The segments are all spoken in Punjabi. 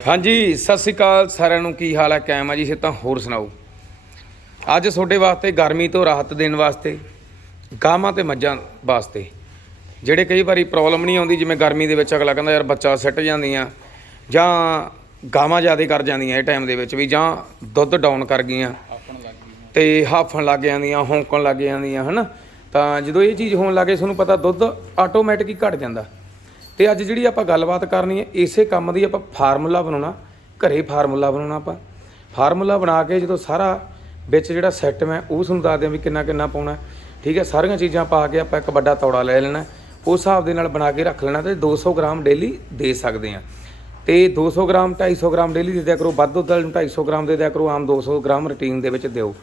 ਹਾਂਜੀ, ਸਤਿ ਸ੍ਰੀ ਅਕਾਲ ਸਾਰਿਆਂ ਨੂੰ। ਕੀ ਹਾਲ ਹੈ? ਕਾਇਮ ਆ ਜੀ। ਸੇ ਤਾਂ ਹੋਰ ਸੁਣਾਓ। ਅੱਜ ਤੁਹਾਡੇ ਵਾਸਤੇ ਗਰਮੀ ਤੋਂ ਰਾਹਤ ਦੇਣ ਵਾਸਤੇ, ਗਾਵਾਂ ਤੇ ਮੱਝਾਂ ਵਾਸਤੇ, ਜਿਹੜੇ ਕਈ ਵਾਰੀ ਪ੍ਰੋਬਲਮ ਨਹੀਂ ਆਉਂਦੀ, ਜਿਵੇਂ ਗਰਮੀ ਦੇ ਵਿੱਚ ਅਗਲਾ ਕਹਿੰਦਾ, ਯਾਰ, ਬੱਚਾ ਸਿੱਟ ਜਾਂਦੀਆਂ। ਜਾਂ ਗਾਵਾਂ ਜ਼ਿਆਦਾ ਕਰ ਜਾਂਦੀਆਂ ਇਹ ਟਾਈਮ ਦੇ ਵਿੱਚ ਵੀ, ਜਾਂ ਦੁੱਧ ਡਾਊਨ ਕਰ ਗਈਆਂ ਤੇ ਹਾਫਣ ਲੱਗ ਜਾਂਦੀਆਂ, ਹੌਂਕਣ ਲੱਗ ਜਾਂਦੀਆਂ, ਹਨਾ? ਤਾਂ ਜਦੋਂ ਇਹ ਚੀਜ਼ ਹੋਣ ਲੱਗੇ ਤੁਹਾਨੂੰ ਪਤਾ ਦੁੱਧ ਆਟੋਮੈਟਿਕ ਹੀ ਘਟ ਜਾਂਦਾ। ਤੇ ਅੱਜ ਜਿਹੜੀ ਆਪਾਂ ਗੱਲਬਾਤ ਕਰਨੀ ਹੈ, ਇਸੇ ਕੰਮ ਦੀ ਆਪਾਂ ਫਾਰਮੂਲਾ ਬਣਾਉਣਾ, ਘਰੇ ਫਾਰਮੂਲਾ ਬਣਾਉਣਾ ਆਪਾਂ। ਫਾਰਮੂਲਾ ਬਣਾ ਕੇ ਜਦੋਂ ਸਾਰਾ ਵਿੱਚ ਜਿਹੜਾ ਸੈੱਟ ਮੈਂ, ਉਹ ਤੁਹਾਨੂੰ ਦੱਸ ਦਿਆਂ ਵੀ ਕਿੰਨਾ ਕਿੰਨਾ ਪਾਉਣਾ ਠੀਕ ਹੈ, ਸਾਰੀਆਂ ਚੀਜ਼ਾਂ ਪਾ ਕੇ ਆਪਾਂ ਇੱਕ ਵੱਡਾ ਤੌੜਾ ਲੈ ਲੈਣਾ ਉਸ ਹਿਸਾਬ ਦੇ ਨਾਲ ਬਣਾ ਕੇ ਰੱਖ ਲੈਣਾ ਤੇ 200 ਗ੍ਰਾਮ ਡੇਲੀ ਦੇ ਸਕਦੇ ਆ ਤੇ 200 ਗ੍ਰਾਮ 250 ਗ੍ਰਾਮ ਡੇਲੀ ਦੇ ਦਿਆ ਕਰੋ, ਵੱਧ ਦੁੱਧ ਵਾਲੇ ਨੂੰ 250 ਗ੍ਰਾਮ ਦੇ ਦਿਆ ਕਰੋ, ਆਮ 200 ਗ੍ਰਾਮ ਰੂਟੀਨ ਦੇ ਵਿੱਚ ਦਿਓ।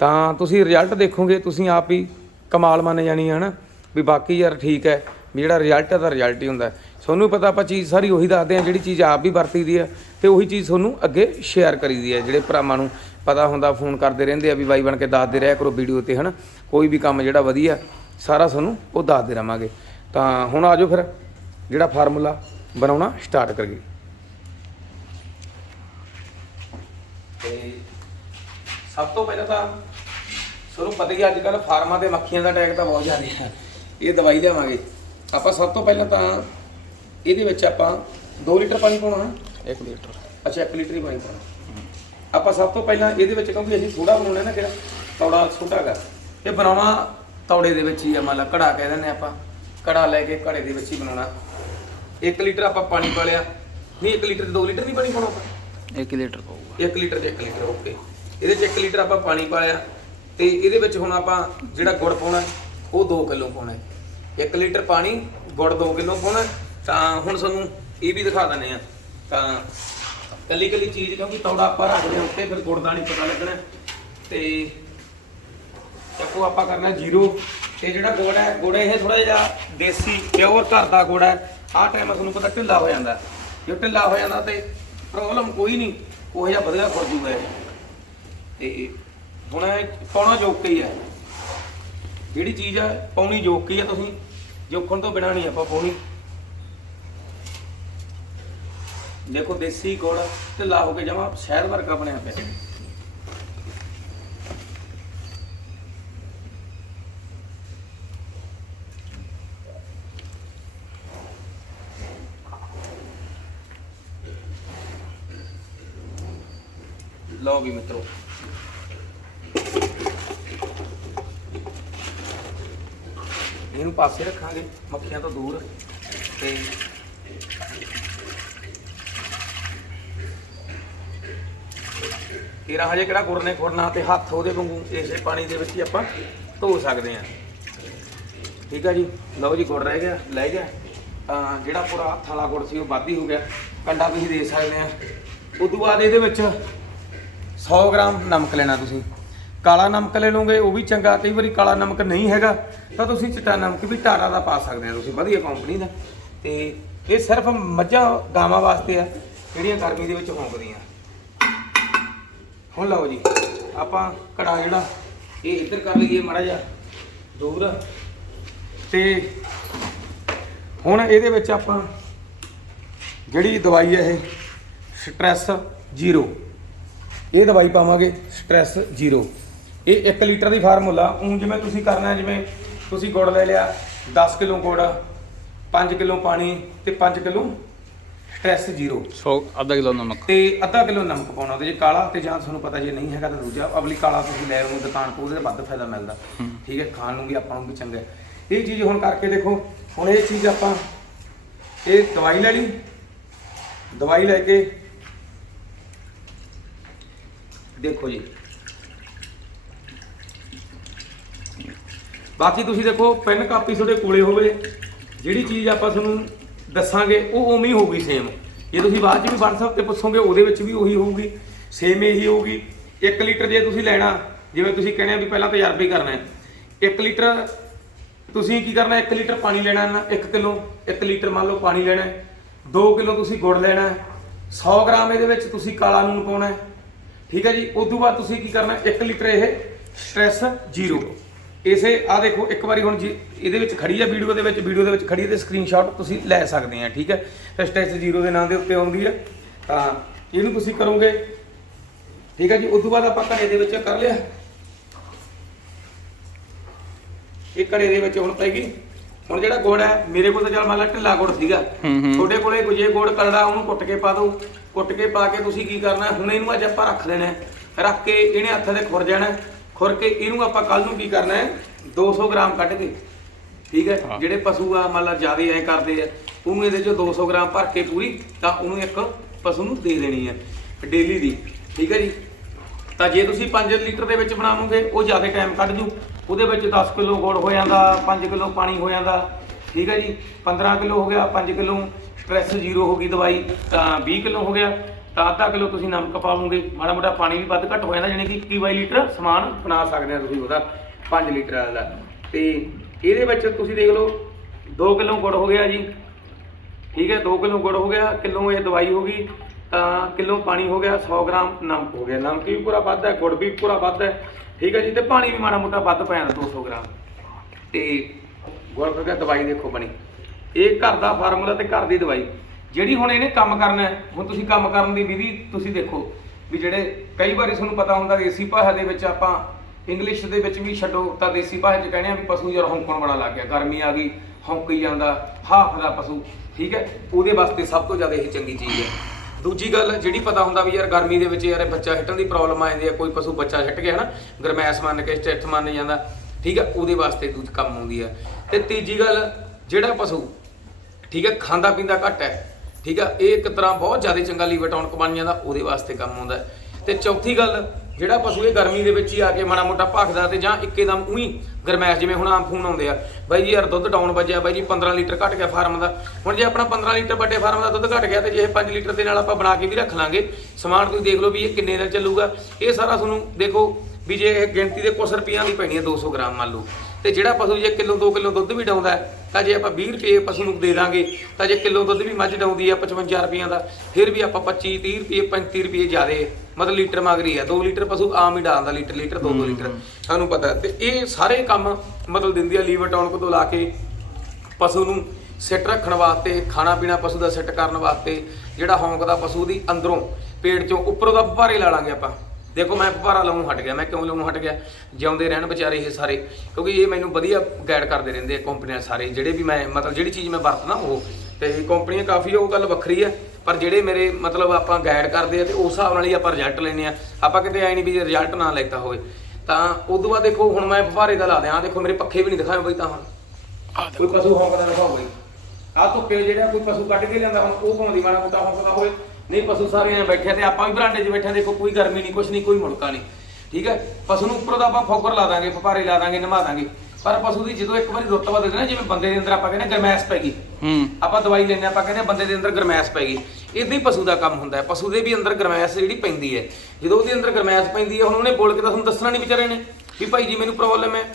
ਤਾਂ ਤੁਸੀਂ ਰਿਜ਼ਲਟ ਦੇਖੋਗੇ, ਤੁਸੀਂ ਆਪ ਹੀ ਕਮਾਲ ਮੰਨ ਜਾਣੀ ਹੈ ਨਾ ਵੀ ਬਾਕੀ ਯਾਰ ਠੀਕ ਹੈ ਵੀ ਜਿਹੜਾ ਰਿਜ਼ਲਟ ਹੈ ਤਾਂ ਰਿਜ਼ਲਟ ਹੀ ਹੁੰਦਾ ਹੈ। ਤੁਹਾਨੂੰ ਪਤਾ ਆਪਾਂ ਚੀਜ਼ ਸਾਰੀ ਉਹੀ ਦੱਸਦੇ ਆ ਜਿਹੜੀ ਚੀਜ਼ ਆਪ ਵੀ ਵਰਤੀ ਦੀ ਹੈ ਤੇ ਉਹੀ ਚੀਜ਼ ਤੁਹਾਨੂੰ ਅੱਗੇ ਸ਼ੇਅਰ ਕਰੀਦੀ ਹੈ। ਜਿਹੜੇ ਭਰਾਵਾਂ ਨੂੰ ਪਤਾ ਹੁੰਦਾ ਫੋਨ ਕਰਦੇ ਰਹਿੰਦੇ ਆ ਵੀ ਬਾਈ ਬਣ ਕੇ ਦੱਸਦੇ ਰਿਹਾ ਕਰੋ ਵੀਡੀਓ ਤੇ, ਹਨਾ? ਕੋਈ ਵੀ ਕੰਮ ਜਿਹੜਾ ਵਧੀਆ, ਸਾਰਾ ਤੁਹਾਨੂੰ ਉਹ ਦੱਸਦੇ ਰਵਾਂਗੇ। ਤਾਂ ਹੁਣ ਆਜੋ ਫਿਰ, ਜਿਹੜਾ ਫਾਰਮੂਲਾ ਬਣਾਉਣਾ ਸਟਾਰਟ ਕਰੀਏ। ਤੇ ਸਭ ਤੋਂ ਪਹਿਲਾਂ ਤਾਂ ਤੁਹਾਨੂੰ ਪਤਾ ਹੀ ਅੱਜ ਕੱਲ ਫਾਰਮਾਂ ਤੇ ਮੱਖੀਆਂ ਦਾ ਅਟੈਕ ਤਾਂ ਬਹੁਤ ਜ਼ਿਆਦਾ ਹੈ। ਇਹ ਦਵਾਈ ਲਿਆਵਾਂਗੇ। ਆਪਾਂ ਸਭ ਤੋਂ ਪਹਿਲਾਂ ਤਾਂ ਇਹਦੇ ਵਿੱਚ ਆਪਾਂ 2 ਲੀਟਰ ਪਾਣੀ ਪਾਉਣਾ ਨਾ 1 ਲੀਟਰ। ਅੱਛਾ 1 ਲੀਟਰ ਹੀ ਪਾਣੀ ਪਾਉਣਾ। ਆਪਾਂ ਸਭ ਤੋਂ ਪਹਿਲਾਂ ਇਹਦੇ ਵਿੱਚ ਕਿਉਂਕਿ ਅਸੀਂ ਸੋਡਾ ਬਣਾਉਣਾ ਨਾ ਕਿਹੜਾ ਤੌੜਾ ਸੋਡਾ ਗਾ। ਇਹ ਬਣਾਉਣਾ ਤੌੜੇ ਦੇ ਵਿੱਚ ਹੀ ਆ ਮੰਨ ਲਾ ਘੜਾ ਕਹਿ ਦਿੰਦੇ ਆਪਾਂ। ਘੜਾ ਲੈ ਕੇ ਘੜੇ ਦੇ ਵਿੱਚ ਹੀ ਬਣਾਉਣਾ। 1 ਲੀਟਰ ਆਪਾਂ ਪਾਣੀ ਪਾ ਲਿਆ। ਨਹੀਂ 1 ਲੀਟਰ 2 ਲੀਟਰ ਨਹੀਂ ਪਾਣੀ ਪਾਉਣਾ ਆਪਾਂ? 1 ਲੀਟਰ ਪਾਊਗਾ। 1 ਲੀਟਰ ਚ 1 ਲੀਟਰ ਓਕੇ। ਇਹਦੇ ਚ 1 ਲੀਟਰ ਆਪਾਂ ਪਾਣੀ ਪਾਇਆ ਤੇ ਇਹਦੇ ਵਿੱਚ ਹੁਣ ਆਪਾਂ ਜਿਹੜਾ ਗੁੜ ਪਾਉਣਾ ਉਹ 2 ਕਿਲੋ ਪਾਉਣਾ 1 ਲੀਟਰ ਪਾਣੀ ਗੁੜ 2 ਕਿਲੋ ਪਾਉਣਾ ਤਾਂ ਹੁਣ ਤੁਹਾਨੂੰ ਇਹ ਵੀ ਦਿਖਾ ਦਿੰਦੇ ਆ। ਤਾਂ ਕੱਲੀ ਕੱਲੀ ਚੀਜ਼, ਕਿਉਂਕਿ ਤੌੜਾ ਆਪਾਂ ਰੱਖਦੇ ਹਾਂ ਉੱਤੇ, ਫਿਰ ਗੁੜ ਦਾ ਨਹੀਂ ਪਤਾ ਲੱਗਣਾ। ਤੇ ਚੱਕੋ ਆਪਾਂ ਕਰਨਾ ਜ਼ੀਰੋ। ਤੇ ਜਿਹੜਾ ਗੁੜ ਹੈ, ਗੁੜ ਇਹ ਥੋੜਾ ਜਿਹਾ ਦੇਸੀ ਪਿਓਰ ਘਰ ਦਾ ਗੁੜ ਹੈ। ਆਹ ਟਾਈਮ ਤੁਹਾਨੂੰ ਪਤਾ ਢਿੱਲਾ ਹੋ ਜਾਂਦਾ। ਜੇ ਢਿੱਲਾ ਹੋ ਜਾਂਦਾ ਤੇ ਪ੍ਰੋਬਲਮ ਕੋਈ ਨਹੀਂ ਉਹ ਜਿਹਾ ਵਧੀਆ ਖੁਰ ਜੂਗਾ ਇਹ। ਤੇ ਹੁਣ ਇਹ ਪਾਉਣਾ ਜੋਕ ਹੀ ਹੈ। ਜਿਹੜੀ ਚੀਜ਼ ਹੈ ਪਾਉਣੀ ਜੋਕ ਹੀ ਹੈ ਤੁਸੀਂ ਜੋਖਣ ਤੋਂ ਬਿਨਾ ਨਹੀਂ ਆਪਾਂ ਪਾਉਣੀ। ਦੇਖੋ ਦੇਸੀ ਗੁੜ ਢਿੱਲਾ ਹੋ ਕੇ ਜਮਾ ਸ਼ਹਿਰ ਵਰਗਾ ਬਣਿਆ ਪਿਆ। ਲਓ ਵੀ ਮਿੱਤਰੋ। ਇਹਨੂੰ ਪਾਸੇ ਰੱਖਾਂਗੇ, ਮੱਖੀਆਂ ਤੋਂ ਦੂਰ ਤੇ ਤੇਰਾ ਹਜੇ ਕਿਹੜਾ ਗੁੜ ਨੇ ਖੁਰਨਾ ਤੇ ਹੱਥ ਉਹਦੇ ਵਾਂਗੂ ਇਸੇ ਪਾਣੀ ਦੇ ਵਿੱਚ ਹੀ ਆਪਾਂ ਧੋ ਸਕਦੇ ਹਾਂ। ਠੀਕ ਆ ਜੀ? ਲਓ ਜੀ, ਗੁੜ ਰਹਿ ਗਿਆ, ਲੈ ਗਿਆ। ਤਾਂ ਜਿਹੜਾ ਪੂਰਾ ਹੱਥ ਵਾਲਾ ਗੁੜ ਸੀ ਉਹ ਵਾਧੀ ਹੋ ਗਿਆ। ਕੰਡਾ ਤੁਸੀਂ ਦੇ ਸਕਦੇ ਆ। ਉਦੋਂ ਬਾਅਦ ਇਹਦੇ ਵਿੱਚ 100 ਗ੍ਰਾਮ ਨਮਕ ਲੈਣਾ ਤੁਸੀਂ। ਕਾਲਾ ਨਮਕ ਲੈ ਲਓਗੇ, ਉਹ ਵੀ ਚੰਗਾ, ਕਈ ਵਾਰੀ ਕਾਲਾ ਨਮਕ ਨਹੀਂ ਹੈਗਾ, ਤਾਂ ਤੁਸੀਂ ਚਿੱਟਾ ਨਮਕ ਵੀ ਟਾਰਾ ਦਾ ਪਾ ਸਕਦੇ ਆ ਤੁਸੀਂ ਵਧੀਆ ਕੰਪਨੀ ਦਾ। ਤੇ ਇਹ ਸਿਰਫ ਮੱਝਾਂ, ਗਾਵਾਂ ਵਾਸਤੇ ਆ, ਜਿਹੜੀਆਂ ਗਰਮੀ ਦੇ ਵਿੱਚ ਹੌਂਕਦੀਆਂ ਹੁਣ ਲਓ ਜੀ, ਆਪਾਂ ਕੜਾ ਜਿਹੜਾ, ਇਹ ਇੱਧਰ ਕਰ ਲਈਏ ਮਾੜਾ ਜਿਹਾ, ਦੂਰ। ਤੇ ਹੁਣ ਇਹਦੇ ਵਿੱਚ ਆਪਾਂ ਜਿਹੜੀ ਦਵਾਈ ਹੈ ਇਹ ਸਟ੍ਰੈਸ ਜ਼ੀਰੋ ਇਹ ਦਵਾਈ ਪਾਵਾਂਗੇ ਸਟ੍ਰੈਸ ਜ਼ੀਰੋ ਇਹ 1 ਲੀਟਰ ਦੀ ਫਾਰਮੂਲਾ ਉਂ ਜਿਵੇਂ ਤੁਸੀਂ ਕਰਨਾ ਜਿਵੇਂ ਤੁਸੀਂ ਗੁੜ ਲੈ ਲਿਆ 10 ਕਿਲੋ ਗੁੜ 5 ਕਿਲੋ ਪਾਣੀ ਤੇ 5 ਕਿਲੋ ਸਟ੍ਰੈਸ ਜ਼ੀਰੋ। 100 ਅੱਧਾ ਕਿਲੋ ਨਮਕ। ਤੇ ਅੱਧਾ ਕਿਲੋ ਨਮਕ ਪਾਉਣਾ ਉਹਦੇ ਜੇ ਕਾਲਾ ਤੇ ਜਾਂ ਤੁਹਾਨੂੰ ਪਤਾ ਜੇ ਨਹੀਂ ਹੈਗਾ ਤਾਂ ਦੂਜਾ ਅਗਲੀ ਕਾਲਾ ਤੁਸੀਂ ਲੈ ਆਓ ਦੁਕਾਨ ਤੋਂ ਉਹਦੇ ਤੇ ਵੱਧ ਫਾਇਦਾ ਮਿਲਦਾ। ਠੀਕ ਹੈ ਖਾਣ ਨੂੰ ਵੀ ਆਪਾਂ ਨੂੰ ਵੀ ਚੰਗਾ। ਇਹ ਚੀਜ਼ ਹੁਣ ਕਰਕੇ ਦੇਖੋ ਹੁਣ ਇਹ ਚੀਜ਼ ਆਪਾਂ ਇਹ ਦਵਾਈ ਲੈ ਲਈ ਦਵਾਈ ਲੈ ਕੇ ਦੇਖੋ ਜੀ। ਬਾਕੀ ਤੁਸੀਂ ਦੇਖੋ ਪੈਨ ਕਾਪੀ ਤੁਹਾਡੇ ਕੋਲੇ ਹੋਵੇ, ਜਿਹੜੀ ਚੀਜ਼ ਆਪਾਂ ਤੁਹਾਨੂੰ ਦੱਸਾਂਗੇ, ਉਹ ਉਵੇਂ ਹੀ ਹੋਊਗੀ ਸੇਮ ਜੇ ਤੁਸੀਂ ਬਾਅਦ ਚ ਵੀ WhatsApp ਤੇ ਪੁੱਛੋਗੇ, ਉਹਦੇ ਵਿੱਚ ਵੀ ਉਹੀ ਹੋਊਗੀ ਸੇਮ ਇਹੀ ਹੋਊਗੀ। 1 ਲੀਟਰ ਜੇ ਤੁਸੀਂ ਲੈਣਾ, ਜਿਵੇਂ ਤੁਸੀਂ ਕਹਿੰਦੇ ਆ ਵੀ ਪਹਿਲਾਂ ਤਜਰਬਾ ਹੀ ਕਰਨਾ ਹੈ। 1 ਲੀਟਰ, ਤੁਸੀਂ ਕੀ ਕਰਨਾ 1 ਲੀਟਰ ਪਾਣੀ ਲੈਣਾ ਹੈ ਨਾ 1 ਕਿਲੋ 1 ਲੀਟਰ ਮੰਨ ਲਓ ਪਾਣੀ ਲੈਣਾ ਹੈ। 2 ਕਿਲੋ ਤੁਸੀਂ ਗੁੜ ਲੈਣਾ ਹੈ। 100 ਗ੍ਰਾਮ ਇਹਦੇ ਵਿੱਚ ਤੁਸੀਂ ਕਾਲਾ ਨੂਨ ਪਾਉਣਾ ਠੀਕ ਹੈ ਜੀ ਉਸ ਤੋਂ ਬਾਅਦ ਤੁਸੀਂ ਕੀ ਕਰਨਾ 1 ਲੀਟਰ ਇਹ ਸਟ੍ਰੈਸ ਜ਼ੀਰੋ ਇਸੇ ਆ ਦੇਖੋ ਇੱਕ ਵਾਰੀ ਹੁਣ ਜੀ ਇਹਦੇ ਵਿੱਚ ਖੜੀ ਹੈ ਵੀਡੀਓ ਦੇ ਵਿੱਚ ਵੀਡੀਓ ਦੇ ਵਿੱਚ ਖੜੀ ਤੇ ਸਕਰੀਨਸ਼ਾਟ ਤੁਸੀਂ ਲੈ ਸਕਦੇ ਆ ਠੀਕ ਹੈ? ਸਟ੍ਰੈਸ ਜ਼ੀਰੋ ਦੇ ਨਾਂ ਦੇ ਉੱਤੇ ਆਉਂਦੀ ਹੈ ਤਾਂ ਇਹਨੂੰ ਤੁਸੀਂ ਕਰੋਗੇ ਠੀਕ ਹੈ ਜੀ? ਉਸ ਤੋਂ ਬਾਅਦ ਆਪਾਂ ਘੜੇ ਦੇ ਵਿੱਚ ਕਰ ਲਿਆ। ਇਹ ਘੜੇ ਦੇ ਵਿੱਚ ਹੁਣ ਪੈਗੀ ਹੁਣ ਜਿਹੜਾ ਗੁੜ ਹੈ ਮੇਰੇ ਕੋਲ ਤਾਂ ਚੱਲ ਮੰਨ ਲਾ ਢਿੱਲਾ ਗੁੜ ਸੀਗਾ। ਤੁਹਾਡੇ ਕੋਲੇ ਗੁਜੇ ਗੁੜ ਕਰੜਾ ਉਹਨੂੰ ਕੁੱਟ ਕੇ ਪਾ ਦਿਓ। ਕੁੱਟ ਕੇ ਪਾ ਕੇ ਤੁਸੀਂ ਕੀ ਕਰਨਾ? ਹੁਣ ਇਹਨੂੰ ਅੱਜ ਆਪਾਂ ਰੱਖ ਦੇਣਾ। ਰੱਖ ਕੇ ਇਹਨੇ ਹੱਥਾਂ ਤੇ ਖੁਰ ਜਾਣਾ। ਖੁਰ ਕੇ ਇਹਨੂੰ ਆਪਾਂ ਕੱਲ ਨੂੰ ਕੀ ਕਰਨਾ ਹੈ? 200 ਗ੍ਰਾਮ ਕੱਢ ਕੇ। ਠੀਕ ਹੈ। ਜਿਹੜੇ ਪਸ਼ੂ ਆ ਮੰਨ ਲਾ ਜਿਆਦੇ ਐ ਕਰਦੇ ਆ ਉਹਨੂੰ ਇਹਦੇ ਚੋਂ 200 ਗ੍ਰਾਮ ਭਰ ਕੇ ਪੂਰੀ ਤਾਂ ਉਹਨੂੰ ਇੱਕ ਪਸ਼ੂ ਨੂੰ ਦੇ ਦੇਣੀ ਹੈ ਡੇਲੀ ਦੀ। ਠੀਕ ਹੈ ਜੀ? ਤਾਂ ਜੇ ਤੁਸੀਂ 5 ਲੀਟਰ ਦੇ ਵਿੱਚ ਬਣਾਵੋਗੇ ਉਹ ਜ਼ਿਆਦਾ ਟਾਈਮ ਕੱਢ ਜੂ। ਉਹਦੇ ਵਿੱਚ 10 ਕਿਲੋ ਗੁੜ ਹੋ ਜਾਂਦਾ 5 ਕਿਲੋ ਪਾਣੀ ਹੋ ਜਾਂਦਾ। ਠੀਕ ਹੈ ਜੀ? 15 ਕਿਲੋ ਹੋ ਗਿਆ 5 ਕਿਲੋ ਸਟ੍ਰੈਸ ਜ਼ੀਰੋ ਹੋ ਗਈ ਦਵਾਈ ਤਾਂ 20 ਕਿਲੋ ਹੋ ਗਿਆ। ਤਾਂ ਅੱਧਾ ਕਿਲੋ ਤੁਸੀਂ ਨਮਕ ਪਾਵੋਗੇ, ਮਾੜਾ ਮੋਟਾ ਪਾਣੀ ਵੀ ਵੱਧ ਘੱਟ ਹੋ ਜਾਂਦਾ ਯਾਨੀ ਕਿ 21 ਲੀਟਰ ਸਮਾਨ ਬਣਾ ਸਕਦੇ ਆ ਤੁਸੀਂ ਉਹਦਾ 5 ਲੀਟਰ ਵਾਲਾ ਦਾ। ਤੇ ਇਹਦੇ ਵਿੱਚ ਤੁਸੀਂ ਦੇਖ ਲਓ 2 ਕਿਲੋ ਗੁੜ ਹੋ ਗਿਆ ਜੀ। ਠੀਕ ਹੈ 2 ਕਿਲੋ ਗੁੜ ਹੋ ਗਿਆ, ਕਿਲੋ ਇਹ ਦਵਾਈ ਹੋ ਗਈ, ਤਾਂ ਕਿਲੋ ਪਾਣੀ ਹੋ ਗਿਆ 100 ਗ੍ਰਾਮ ਨਮਕ ਹੋ ਗਿਆ। ਨਮਕ ਵੀ ਪੂਰਾ ਵੱਧ ਹੈ, ਗੁੜ ਵੀ ਪੂਰਾ ਵੱਧ ਹੈ। ਠੀਕ ਹੈ ਜੀ, ਤੇ ਪਾਣੀ ਵੀ ਮਾੜਾ ਮੋਟਾ ਵੱਧ ਪੈ ਜਾਂਦਾ 200 ਗ੍ਰਾਮ। ਤੇ ਗੁੜ ਹੋ ਗਿਆ ਦਵਾਈ ਦੇਖੋ ਬਣੀ। ਇਹ ਘਰ ਦਾ ਫਾਰਮੂਲਾ ਤੇ ਘਰ ਦੀ ਦਵਾਈ। ਜਿਹੜੀ ਹੁਣ ਇਹਨੇ ਕੰਮ ਕਰਨਾ ਹੁਣ ਤੁਸੀਂ ਕੰਮ ਕਰਨ ਦੀ ਵਿਧੀ ਤੁਸੀਂ ਦੇਖੋ ਵੀ ਜਿਹੜੇ ਕਈ ਵਾਰੀ ਤੁਹਾਨੂੰ ਪਤਾ ਹੁੰਦਾ ਦੇਸੀ ਭਾਸ਼ਾ ਦੇ ਵਿੱਚ ਆਪਾਂ ਇੰਗਲਿਸ਼ ਦੇ ਵਿੱਚ ਵੀ ਛੱਡੋ ਤਾਂ ਦੇਸੀ ਭਾਸ਼ਾ 'ਚ ਕਹਿੰਦੇ ਆ ਵੀ ਪਸ਼ੂ ਯਾਰ ਹੌਂਕਣ ਬੜਾ ਲੱਗ ਗਿਆ, ਗਰਮੀ ਆ ਗਈ, ਹੌਂਕੀ ਜਾਂਦਾ ਹਾਫਦਾ ਪਸ਼ੂ, ਠੀਕ ਹੈ? ਉਹਦੇ ਵਾਸਤੇ ਸਭ ਤੋਂ ਜ਼ਿਆਦਾ ਇਹ ਚੰਗੀ ਚੀਜ਼ ਹੈ। ਦੂਜੀ ਗੱਲ, ਜਿਹੜੀ ਪਤਾ ਹੁੰਦਾ ਵੀ ਯਾਰ ਗਰਮੀ ਦੇ ਵਿੱਚ ਯਾਰ ਬੱਚਾ ਹਿੱਟਣ ਦੀ ਪ੍ਰੋਬਲਮ ਆ ਜਾਂਦੀ ਹੈ, ਕੋਈ ਪਸ਼ੂ ਬੱਚਾ ਹਿੱਟ ਗਿਆ ਹਨਾ, ਗਰਮੈਸ਼ ਮੰਨ ਕੇ ਸਟੈਥ ਮੰਨ ਜਾਂਦਾ, ਠੀਕ ਹੈ? ਉਹਦੇ ਵਾਸਤੇ ਦੂਜ ਕੰਮ ਆਉਂਦੀ ਹੈ। ਤੇ ਤੀਜੀ ਗੱਲ, ਜਿਹੜਾ ਪਸ਼ੂ, ਠੀਕ ਹੈ? ਖਾਂਦਾ ਪੀਂਦਾ ਘੱਟ ਹੈ ਠੀਕ ਆ ਇਹ ਇੱਕ ਤਰ੍ਹਾਂ ਬਹੁਤ ਜ਼ਿਆਦਾ ਚੰਗਾ ਲੀਵਰ ਟੌਨਕ ਬਣ ਦਾ ਉਹਦੇ ਵਾਸਤੇ ਕੰਮ ਆਉਂਦਾ ਹੈ। ਤੇ ਚੌਥੀ ਗੱਲ ਜਿਹੜਾ ਪਸ਼ੂ ਇਹ ਗਰਮੀ ਦੇ ਵਿੱਚ ਹੀ ਆ ਕੇ ਮਾੜਾ ਮੋਟਾ ਭਖਦਾ ਤੇ ਜਾਂ ਇੱਕੇਦਮ ਉਹੀ ਗਰਮੈਸ਼ ਜਿਵੇਂ ਹੁਣ ਆਮ ਫੋਨ ਆਉਂਦੇ ਆ ਬਾਈ ਜੀ ਯਾਰ ਦੁੱਧ ਡਾਊਨ ਵੱਜਿਆ ਬਾਈ ਜੀ 15 ਲੀਟਰ ਘਟ ਗਿਆ ਫਾਰਮ ਦਾ। ਹੁਣ ਜੇ ਆਪਣਾ 15 ਲੀਟਰ ਵੱਡੇ ਫਾਰਮ ਦਾ ਦੁੱਧ ਘਟ ਗਿਆ ਤੇ ਜੇ ਇਹ 5 ਲੀਟਰ ਦੇ ਨਾਲ ਆਪਾਂ ਬਣਾ ਕੇ ਵੀ ਰੱਖ ਲਾਂਗੇ ਸਮਾਨ ਤੁਸੀਂ ਦੇਖ ਲਓ ਵੀ ਇਹ ਕਿੰਨੇ ਦਾ ਚੱਲੂਗਾ। ਇਹ ਸਾਰਾ ਤੁਹਾਨੂੰ ਦੇਖੋ ਵੀ ਜੇ ਇਹ ਗਿਣਤੀ ਦੇ ਕੁਛ ਰੁਪਈਆਂ ਦੀ ਪੈਣੀ ਹੈ 200 ਗ੍ਰਾਮ ਮੰਨ ਲਓ। ਤੇ ਜਿਹੜਾ ਪਸ਼ੂ ਜੇ ਕਿਲੋ 2 ਕਿਲੋ ਦੁੱਧ ਵੀ ਡਾਉਂਦਾ ਹੈ, ਤਾਂ ਜੇ ਆਪਾਂ 20 ਰੁਪਏ ਪਸ਼ੂ ਨੂੰ ਦੇ ਦਾਂਗੇ, ਤਾਂ ਜੇ ਕਿਲੋ ਦੁੱਧ ਵੀ ਮੱਝ ਡਾਉਂਦੀ ਆ 55 ਰੁਪਈਆਂ ਦਾ, ਫਿਰ ਵੀ ਆਪਾਂ 25 30 ਰੁਪਏ 35 ਰੁਪਏ ਜ਼ਿਆਦੇ, ਮਤਲਬ ਲੀਟਰ ਮੰਗਰੀ ਆ 2 ਲੀਟਰ ਪਸ਼ੂ ਆਮ ਹੀ ਡਾਲਦਾ, ਲੀਟਰ ਲੀਟਰ 2 2 ਲੀਟਰ, ਸਾਨੂੰ ਪਤਾ ਹੈ। ਤੇ ਇਹ ਸਾਰੇ ਕੰਮ ਮਤਲਬ ਦਿੰਦੀ ਆ ਲੀਵਰ ਟੌਨਕ ਤੋਂ ਲਾ ਕੇ ਪਸ਼ੂ ਨੂੰ ਸਿੱਟ ਰੱਖਣ ਵਾਸਤੇ ਖਾਣਾ ਪੀਣਾ ਪਸ਼ੂ ਦਾ ਸਿੱਟ ਕਰਨ ਵਾਸਤੇ, ਜਿਹੜਾ ਹੌਂਕਦਾ ਪਸ਼ੂ ਦੀ ਅੰਦਰੋਂ, ਪੇਟ ਚੋਂ, ਉੱਪਰੋਂ ਦਾ ਭਾਰੇ ਲਾ ਲਾਂਗੇ ਆਪਾਂ ਦੇਖੋ ਮੈਂ ਭਾਰਾ ਲਾਉਂ ਹਟ ਗਿਆ ਮੈਂ ਕਿਉਂ ਲਾਉਂ ਹਟ ਗਿਆ? ਜਿਉਂਦੇ ਰਹਿਣ ਵਿਚਾਰੇ ਇਹ ਸਾਰੇ ਕਿਉਂਕਿ ਇਹ ਮੈਨੂੰ ਵਧੀਆ ਗਾਈਡ ਕਰਦੇ ਰਹਿੰਦੇ ਆ ਕੰਪਨੀਆਂ ਸਾਰੇ ਜਿਹੜੇ ਵੀ ਮੈਂ ਮਤਲਬ ਜਿਹੜੀ ਚੀਜ਼ ਮੈਂ ਵਰਤਦਾ ਉਹ। ਤੇ ਕੰਪਨੀਆਂ ਕਾਫੀ ਉਹ ਗੱਲ ਵੱਖਰੀ ਹੈ ਪਰ ਜਿਹੜੇ ਮੇਰੇ ਮਤਲਬ ਆਪਾਂ ਗਾਈਡ ਕਰਦੇ ਆ ਤੇ ਉਸ ਹਿਸਾਬ ਨਾਲ ਹੀ ਆਪਾਂ ਰਿਜ਼ਲਟ ਲੈਨੇ ਆ। ਆਪਾਂ ਕਿਤੇ ਐ ਨਹੀਂ ਵੀ ਰਿਜ਼ਲਟ ਨਾ ਲੈਤਾ ਹੋਵੇ। ਤਾਂ ਤੋਂ ਬਾਅਦ ਦੇਖੋ ਹੁਣ ਮੈਂ ਫੁਹਾਰੇ ਦਾ ਲਾ ਦਿਆਂ ਦੇਖੋ ਮੇਰੇ ਪੱਖੇ ਵੀ ਨਹੀਂ ਦਿਖਾਏ ਬਈ ਤਾਂ ਹੁਣ। ਕੋਈ ਪਸ਼ੂ ਹੌਂਕਦਾ ਨਾ ਹੋਵੇ। ਆ ਧੁੱਪੇ ਜਿਹੜਾ ਕੋਈ ਪਸ਼ੂ ਕੱਢ ਕੇ ਲਿਆਂਦਾ ਹੁਣ ਉਹ ਪਾਉਂਦੀ ਮਾੜਾ ਮੋਟਾ ਹੌਂਕਦਾ ਹੋਵੇ। ਨਹੀਂ ਪਸ਼ੂ ਸਾਰੇ ਐਂ ਬੈਠੇ ਤੇ ਆਪਾਂ ਵੀ ਬਰਾਂਡੇ 'ਚ ਬੈਠੇ ਦੇਖੋ ਕੋਈ ਗਰਮੀ ਨਹੀਂ ਕੁਛ ਨਹੀਂ ਕੋਈ ਮੁੜਕਾ ਨਹੀਂ। ਠੀਕ ਹੈ? ਪਸ਼ੂ ਨੂੰ ਉੱਪਰੋਂ ਦਾ ਆਪਾਂ ਫੋਕਰ ਲਾ ਦਾਂਗੇ ਫਪਾਰੇ ਲਾ ਦਾਂਗੇ ਨਮਾ ਦਾਂਗੇ। ਪਰ ਪਸ਼ੂ ਦੀ ਜਦੋਂ ਇੱਕ ਵਾਰੀ ਰੁੱਤ ਬਦਲਦੀ ਨਾ ਜਿਵੇਂ ਬੰਦੇ ਦੇ ਅੰਦਰ ਆਪਾਂ ਕਹਿੰਦੇ ਗਰਮੈਸ਼ ਪੈ ਗਈ। ਹੂੰ। ਆਪਾਂ ਦਵਾਈ ਲੈਂਦੇ ਆਪਾਂ ਕਹਿੰਦੇ ਬੰਦੇ ਦੇ ਅੰਦਰ ਗਰਮੈਸ਼ ਪੈ ਗਈ। ਇਦਾਂ ਹੀ ਪਸ਼ੂ ਦਾ ਕੰਮ ਹੁੰਦਾ ਹੈ। ਪਸ਼ੂ ਦੇ ਵੀ ਅੰਦਰ ਗਰਮੈਸ਼ ਜਿਹੜੀ ਪੈਂਦੀ ਹੈ। ਜਦੋਂ ਉਹਦੇ ਅੰਦਰ ਗਰਮੈਸ਼ ਪੈਂਦੀ ਹੈ ਹੁਣ ਉਹਨੇ ਬੋਲ ਕੇ ਤਾਂ ਤੁਹਾਨੂੰ ਦੱਸਣਾ ਨਹੀਂ ਵਿਚਾਰੇ ਨੇ ਵੀ ਭਾਈ ਜੀ ਮੈਨੂੰ ਪ੍ਰੋਬਲਮ ਹੈ।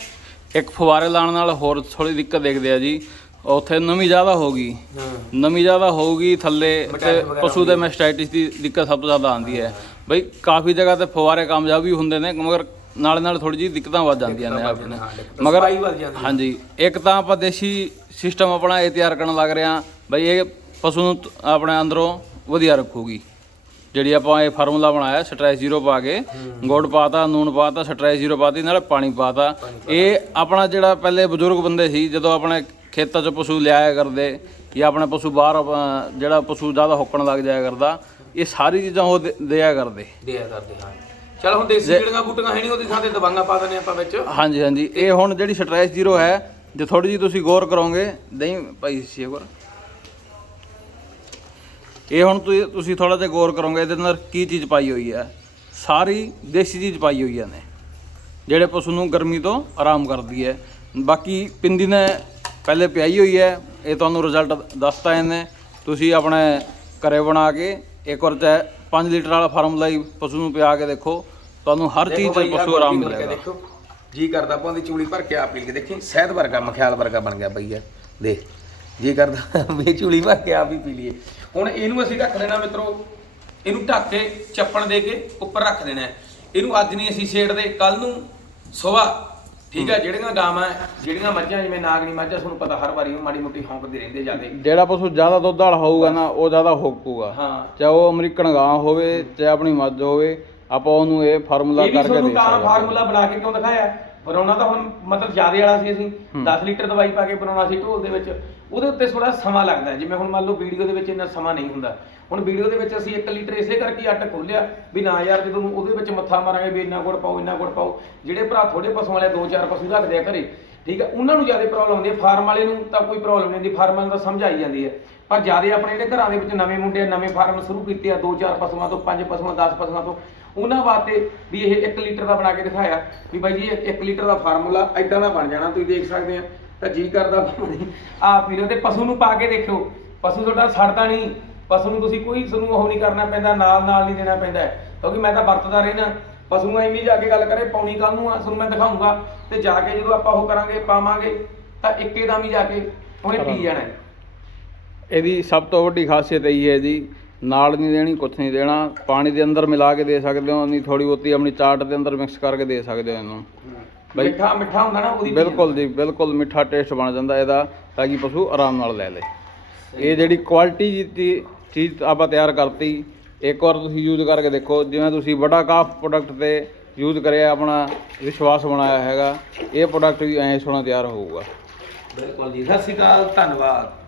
ਇੱਕ ਫੁਵਾਰੇ ਲਾਉਣ ਨਾਲ ਹੋਰ ਥੋੜੀ ਦਿੱਕਤ ਦੇਖਦੇ ਆ ਜੀ। ਉੱਥੇ ਨਮੀ ਜ਼ਿਆਦਾ ਹੋ ਗਈ ਹਾਂ। ਨਮੀ ਜ਼ਿਆਦਾ ਹੋਊਗੀ ਥੱਲੇ ਤੇ ਪਸ਼ੂ ਦੇ ਮੈਸਟਾਈਟਿਸ ਦੀ ਦਿੱਕਤ ਸਭ ਤੋਂ ਜ਼ਿਆਦਾ ਆਉਂਦੀ ਹੈ। ਬਈ ਕਾਫੀ ਜਗ੍ਹਾ ਤੇ ਫੁਵਾਰੇ ਕਾਮਯਾਬ ਵੀ ਹੁੰਦੇ ਨੇ ਮਗਰ ਨਾਲੇ ਨਾਲ ਥੋੜੀ ਜਿਹੀ ਦਿੱਕਤਾਂ ਵੱਧ ਜਾਂਦੀਆਂ ਨੇ ਆਪਣੇ ਮਗਰ। ਹਾਂਜੀ ਇੱਕ ਤਾਂ ਆਪਾਂ ਦੇਸੀ ਸਿਸਟਮ ਆਪਣਾ ਇਹ ਤਿਆਰ ਕਰਨ ਲੱਗ ਰਹੇ ਹਾਂ ਬਈ ਇਹ ਪਸ਼ੂ ਨੂੰ ਆਪਣੇ ਅੰਦਰੋਂ ਵਧੀਆ ਰੱਖੂਗੀ। ਜਿਹੜੀ ਆਪਾਂ ਇਹ ਫਾਰਮੂਲਾ ਬਣਾਇਆ ਸਟ੍ਰੈਸ ਜ਼ੀਰੋ ਪਾ ਕੇ ਗੁੜ ਪਾਤਾ ਨੂਣ ਪਾਤਾ ਸਟ੍ਰੈਸ ਜ਼ੀਰੋ ਪਾਤੀ ਨਾਲ ਪਾਣੀ ਪਾਤਾ। ਇਹ ਆਪਣਾ ਜਿਹੜਾ ਪਹਿਲੇ ਬਜ਼ੁਰਗ ਬੰਦੇ ਸੀ ਜਦੋਂ ਆਪਣੇ ਖੇਤਾਂ 'ਚ ਪਸ਼ੂ ਲਿਆਇਆ ਕਰਦੇ ਜਾਂ ਆਪਣੇ ਪਸ਼ੂ ਬਾਹਰ ਜਿਹੜਾ ਪਸ਼ੂ ਜ਼ਿਆਦਾ ਹੁੱਕਣ ਲੱਗ ਜਾਇਆ ਕਰਦਾ ਇਹ ਸਾਰੀ ਚੀਜ਼ਾਂ ਉਹ ਦੇ- ਦਿਆ ਕਰਦੇ। ਦਿਆ ਕਰਦੇ ਹਾਂ। ਚਲ ਹੁਣ ਦੇਸੀ ਜਿਹੜੀਆਂ ਬੂਟੀਆਂ ਹੈ ਨਹੀਂ ਉਹਦੀ ਥਾਂ ਤੇ ਦਵਾਈਆਂ ਪਾ ਦਿੰਦੇ ਆਪਾਂ ਵਿੱਚ। ਹਾਂਜੀ ਹਾਂਜੀ। ਇਹ ਹੁਣ ਜਿਹੜੀ ਸਟ੍ਰੈਸ ਜ਼ੀਰੋ ਹੈ ਜੇ ਥੋੜੀ ਜੀ ਤੁਸੀਂ ਗੌਰ ਕਰੋਗੇ ਦਹੀਂ ਭਾਈ ਸੀ ਗੌਰ ਇਹ ਹੁਣ ਤੁਸੀਂ ਤੁਸੀਂ ਥੋੜਾ ਜਿਹਾ ਗੌਰ ਕਰੋਗੇ ਇਹਦੇ ਅੰਦਰ ਕੀ ਚੀਜ਼ ਪਾਈ ਹੋਈ ਹੈ। ਸਾਰੀ ਦੇਸੀ ਚੀਜ਼ ਪਾਈ ਹੋਈ ਹੈ ਨੇ ਜਿਹੜੇ ਪਸ਼ੂ ਨੂੰ ਗਰਮੀ ਤੋਂ ਆਰਾਮ ਕਰਦੀ ਹੈ। ਬਾਕੀ ਪਿੰਦੀ ਨੇ ਪਹਿਲੇ ਪਿਆਈ ਹੋਈ ਹੈ ਇਹ ਤੁਹਾਨੂੰ ਰਿਜ਼ਲਟ ਦੱਸਤਾ ਇਹਨੇ। ਤੁਸੀਂ ਆਪਣੇ ਘਰੇ ਬਣਾ ਕੇ ਇੱਕ ਵਾਰ ਚਾਹੇ 5 ਲੀਟਰ ਵਾਲਾ ਫਾਰਮੂਲਾ ਹੀ ਪਸ਼ੂ ਨੂੰ ਪਿਆ ਕੇ ਦੇਖੋ। ਤੁਹਾਨੂੰ ਹਰ ਚੀਜ਼ ਤੇ ਪਸ਼ੂ ਆਰਾਮ ਮਿਲੇਗਾ। ਦੇਖੋ। ਜੀ ਕਰਦਾ ਪਾਉਂਦੀ ਚੂਲੀ ਭਰ ਕੇ ਆ ਪੀ ਕੇ ਦੇਖੀ। ਸ਼ਹਿਦ ਵਰਗਾ ਮਖਿਆਲ ਵਰਗਾ ਬਣ ਗਿਆ ਬਈ ਯਾਰ ਦੇਖ ਜੀ ਕਰਦਾ ਵੀ ਚੂਲੀ ਭਰ ਕੇ ਆਪ ਹੀ ਪੀ ਲਈਏ। ਹੁਣ ਇਹਨੂੰ ਅਸੀਂ ਰੱਖ ਦੇਣਾ ਮਿੱਤਰੋ ਇਹਨੂੰ ਢੱਕ ਕੇ ਚੱਪਣ ਦੇ ਕੇ ਉੱਪਰ ਰੱਖ ਦੇਣਾ। ਇਹਨੂੰ ਅੱਜ ਨਹੀਂ ਅਸੀਂ ਛੇੜਦੇ ਕੱਲ ਨੂੰ ਸਵੇਰ ਠੀਕ ਹੈ ਜਿਹੜੀਆਂ ਗਾਵਾਂ ਜਿਹੜੀਆਂ ਮੱਝਾਂ ਜਿਵੇਂ ਨਾਗਣੀ ਮੱਝਾਂ ਤੁਹਾਨੂੰ ਪਤਾ ਹਰ ਵਾਰੀ ਉਹ ਮਾੜੀ ਮੋਟੀ ਹੌਂਕਦੇ ਰਹਿੰਦੇ ਜਾਂਦੇ ਜਿਹੜਾ ਪਸ਼ੂ ਜ਼ਿਆਦਾ ਦੁੱਧ ਵਾਲਾ ਹੋਊਗਾ ਨਾ ਉਹ ਜ਼ਿਆਦਾ ਹੋਕੂਗਾ। ਹਾਂ। ਚਾਹੇ ਉਹ ਅਮਰੀਕਨ ਗਾਂ ਹੋਵੇ ਚਾਹੇ ਆਪਣੀ ਮੱਝ ਹੋਵੇ ਆਪਾਂ ਉਹਨੂੰ ਇਹ ਫਾਰਮੂਲਾ ਇਹ ਵੀ ਕਰਕੇ ਤੁਹਾਨੂੰ ਦੇ ਤਾਂ ਸਕਦੇ ਹਾਂ। ਫਾਰਮੂਲਾ ਬਣਾ ਕੇ ਕਿਉਂ ਦਿਖਾਇਆ? ਬਣਾਉਣਾ ਤਾਂ ਹੁਣ ਮਤਲਬ ਜ਼ਿਆਦੇ ਵਾਲਾ ਸੀ ਅਸੀਂ 10 ਲੀਟਰ ਦਵਾਈ ਪਾ ਕੇ ਬਣਾਉਣਾ ਸੀ ਢੋਲ ਦੇ ਵਿੱਚ ਉਹਦੇ ਉੱਤੇ ਥੋੜਾ ਸਮਾਂ ਲੱਗਦਾ ਹੈ। ਜਿਵੇਂ ਹੁਣ ਮੰਨ ਲਓ ਵੀਡੀਓ ਦੇ ਵਿੱਚ ਇੰਨਾ ਸਮਾਂ ਨਹੀਂ ਹੁੰਦਾ। ਹੁਣ ਵੀਡੀਓ ਦੇ ਵਿੱਚ ਅਸੀਂ 1 ਲੀਟਰ ਇਸੇ ਕਰਕੇ ਅੱਟ ਖੋਲਿਆ ਵੀ ਨਾ ਯਾਰ ਜਦੋਂ ਉਹਦੇ ਵਿੱਚ ਮੱਥਾ ਮਾਰਾਂਗੇ ਵੀ ਇੰਨਾ ਗੁੜ ਪਾਓ ਇੰਨਾ ਗੁੜ ਪਾਓ ਜਿਹੜੇ ਭਰਾ ਥੋੜੇ ਪਸ਼ੂਆਂ ਵਾਲੇ ਦੋ ਚਾਰ ਪਸ਼ੂ ਰੱਖਦੇ ਆ ਘਰੇ ਠੀਕ ਹੈ ਉਹਨਾਂ ਨੂੰ ਜ਼ਿਆਦਾ ਪ੍ਰੋਬਲਮ ਆਉਂਦੀ ਹੈ। ਫਾਰਮ ਵਾਲੇ ਨੂੰ ਤਾਂ ਕੋਈ ਪ੍ਰੋਬਲਮ ਨਹੀਂ ਹੁੰਦੀ ਫਾਰਮ ਵਾਲੇ ਨੂੰ ਤਾਂ ਸਮਝ ਆਈ ਜਾਂਦੀ ਹੈ। ਪਰ ਜ਼ਿਆਦਾ ਆਪਣੇ ਜਿਹੜੇ ਘਰਾਂ ਦੇ ਵਿੱਚ ਨਵੇਂ ਮੁੰਡੇ ਆ, ਨਵੇਂ ਫਾਰਮ ਸ਼ੁਰੂ ਕੀਤੇ ਆ ਦੋ ਚਾਰ ਪਸ਼ੂਆਂ ਤੋਂ ਪੰਜ ਪਸ਼ੂਆਂ 10 ਪਸ਼ੂਆਂ ਤੋਂ ਉਹਨਾਂ ਵਾਸਤੇ ਵੀ ਇਹ 1 ਲੀਟਰ ਦਾ ਬਣਾ ਕੇ ਦਿਖਾਇਆ ਵੀ ਬਾਈ ਜੀ 1 ਲੀਟਰ ਦਾ ਫਾਰਮੂਲਾ ਐਦਾਂ ਦਾ ਬਣ ਜਾਣਾ ਤੁਸੀਂ ਦੇਖ ਸਕਦੇ ਆ। ਤਾਂ ਜੀ ਕਰਦਾ ਆ ਪੀਰੋ ਤੇ ਪਸ਼ੂ ਨੂੰ ਪਾ ਕੇ ਦੇਖਿਓ। ਪਸ਼ੂ ਤੁਹਾਡਾ ਸੜਦਾ ਨਹੀਂ। ਪਸ਼ੂ ਨੂੰ ਤੁਸੀਂ ਕੋਈ ਤੁਹਾਨੂੰ ਉਹ ਨਹੀਂ ਕਰਨਾ ਪੈਂਦਾ ਨਾਲ ਨਾਲ ਨਹੀਂ ਦੇਣਾ ਪੈਂਦਾ। ਕਿਉਂਕਿ ਮੈਂ ਤਾਂ ਵਰਤਦਾ ਰਹਿਣਾ ਪਸ਼ੂ ਨੂੰ ਐਵੇਂ ਜਾ ਕੇ ਗੱਲ ਕਰੇ ਪੌਣੀ ਕੱਲ ਨੂੰ ਆ ਤੁਹਾਨੂੰ ਮੈਂ ਦਿਖਾਉਂਗਾ। ਤੇ ਜਾ ਕੇ ਜਦੋਂ ਆਪਾਂ ਉਹ ਕਰਾਂਗੇ ਪਾਵਾਂਗੇ ਤਾਂ ਇੱਕੇ ਦਮ ਹੀ ਜਾ ਕੇ ਉਹਨੇ ਪੀ ਜਾਣਾ। ਇਹਦੀ ਸਭ ਤੋਂ ਵੱਡੀ ਖਾਸੀਅਤ ਇਹ ਹੈ ਜੀ ਨਾਲ ਨਹੀਂ ਦੇਣੀ ਕੁਛ ਨਹੀਂ ਦੇਣਾ। ਪਾਣੀ ਦੇ ਅੰਦਰ ਮਿਲਾ ਕੇ ਦੇ ਸਕਦੇ ਹੋ ਨਹੀਂ ਥੋੜੀ ਬਹੁਤੀ ਆਪਣੀ ਚਾਟ ਦੇ ਅੰਦਰ ਮਿਕਸ ਕਰਕੇ ਦੇ ਸਕਦੇ ਹੋ ਇਹਨੂੰ। ਬਾਈ- ਮਿੱਠਾ ਮਿੱਠਾ ਹੁੰਦਾ ਨਾ ਉਹਦੀ ਬਿਲਕੁਲ ਜੀ ਬਿਲਕੁਲ ਮਿੱਠਾ ਟੇਸਟ ਬਣ ਜਾਂਦਾ ਇਹਦਾ ਤਾਂ ਕਿ ਪਸ਼ੂ ਆਰਾਮ ਨਾਲ ਲੈ ਲੇ। ਇਹ ਜਿਹੜੀ ਕੁਆਲਿਟੀ ਦੀ ਚੀਜ਼ ਆਪਾਂ ਤਿਆਰ ਕਰਤੀ ਇੱਕ ਵਾਰ ਤੁਸੀਂ ਯੂਜ਼ ਕਰਕੇ ਦੇਖੋ ਜਿਵੇਂ ਤੁਸੀਂ ਬੜਾ ਕਾਫ ਪ੍ਰੋਡਕਟ ਤੇ ਯੂਜ਼ ਕਰਿਆ ਆਪਣਾ ਵਿਸ਼ਵਾਸ ਬਣਾਇਆ ਹੈਗਾ ਇਹ ਪ੍ਰੋਡਕਟ ਵੀ ਐਂ ਸੋਹਣਾ ਤਿਆਰ ਹੋਊਗਾ। ਬਿਲਕੁਲ ਜੀ ਸਤਿ ਸ਼੍ਰੀ ਅਕਾਲ ਧੰਨਵਾਦ।